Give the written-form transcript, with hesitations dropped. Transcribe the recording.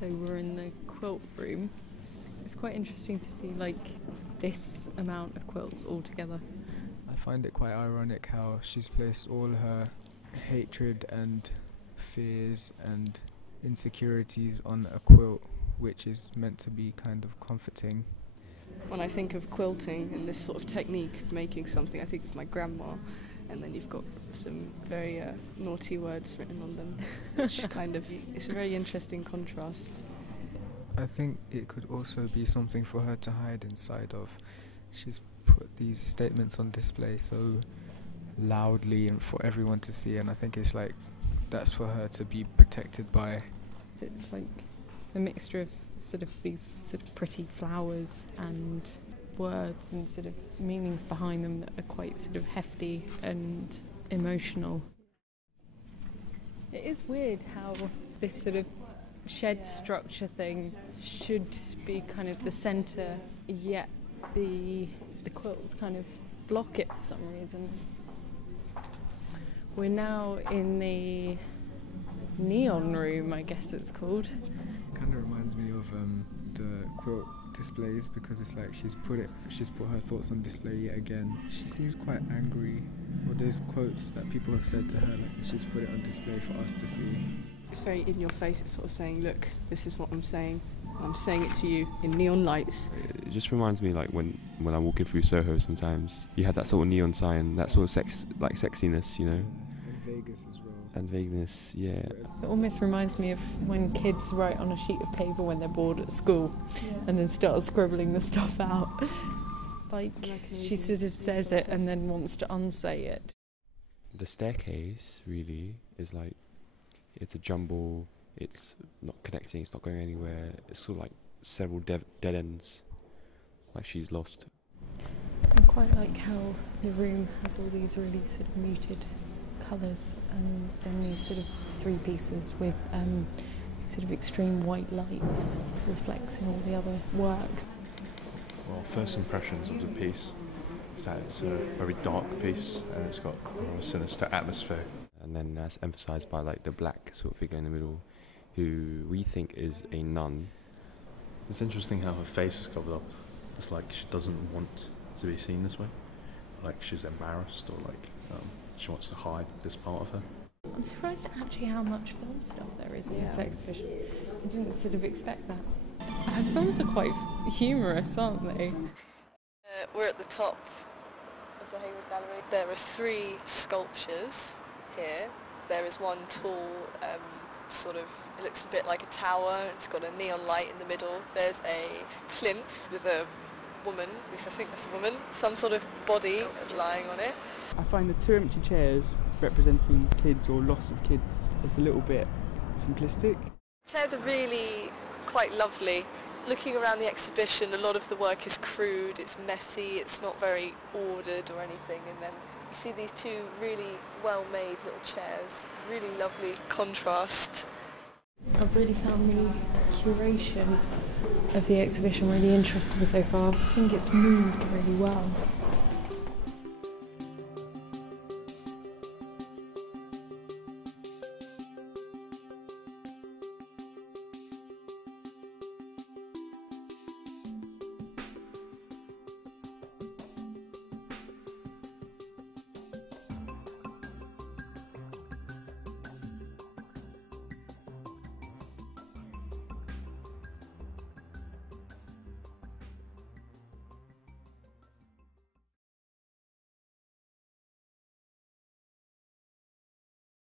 So we're in the quilt room. It's quite interesting to see like this amount of quilts all together. I find it quite ironic how she's placed all her hatred and fears and insecurities on a quilt, which is meant to be kind of comforting. When I think of quilting and this sort of technique of making something, I think of my grandma, and then you've got some very naughty words written on them, which kind of, it's a very interesting contrast. I think it could also be something for her to hide inside of. She's put these statements on display so loudly and for everyone to see, and I think it's like that's for her to be protected by. It's like a mixture of sort of these sort of pretty flowers and words and sort of meanings behind them that are quite sort of hefty and emotional. It is weird how this sort of shed structure thing should be kind of the centre, yet the quilts kind of block it for some reason. We're now in the neon room, I guess it's called. It kind of reminds me of the quilt displays, because it's like she's put her thoughts on display yet again. She seems quite angry. Well, there's quotes that people have said to her, like she's put it on display for us to see. It's very in your face. It's sort of saying, look, this is what I'm saying. I'm saying it to you in neon lights. It just reminds me like when I'm walking through Soho sometimes, you had that sort of neon sign, that sort of sexiness, you know. And Vegas as well. And vagueness, yeah. It almost reminds me of when kids write on a sheet of paper when they're bored at school, and then start scribbling the stuff out. Like, she sort of says it and then wants to unsay it. The staircase really is like, it's a jumble, it's not connecting, it's not going anywhere. It's sort of like several dead ends, like she's lost. I quite like how the room has all these really sort of muted colours, and then these sort of three pieces with sort of extreme white lights reflecting all the other works. Well, first impressions of the piece is that it's a very dark piece and it's got a sinister atmosphere. And then that's emphasised by like the black sort of figure in the middle, who we think is a nun. It's interesting how her face is covered up. It's like she doesn't want to be seen this way. Like she's embarrassed, or like she wants to hide this part of her. I'm surprised at actually how much film stuff there is in this exhibition. I didn't sort of expect that. Her films are quite humorous, aren't they? We're at the top of the Hayward Gallery. There are 3 sculptures here. There is one tall, sort of, it looks a bit like a tower. It's got a neon light in the middle. There's a plinth with a woman, at least I think that's a woman, some sort of body lying on it. I find the 2 empty chairs representing kids or loss of kids is a little bit simplistic. Chairs are really quite lovely. Looking around the exhibition, a lot of the work is crude, it's messy, it's not very ordered or anything, and then you see these 2 really well-made little chairs. Really lovely contrast. I've really found the curation of the exhibition really interesting so far. I think it's moved really well.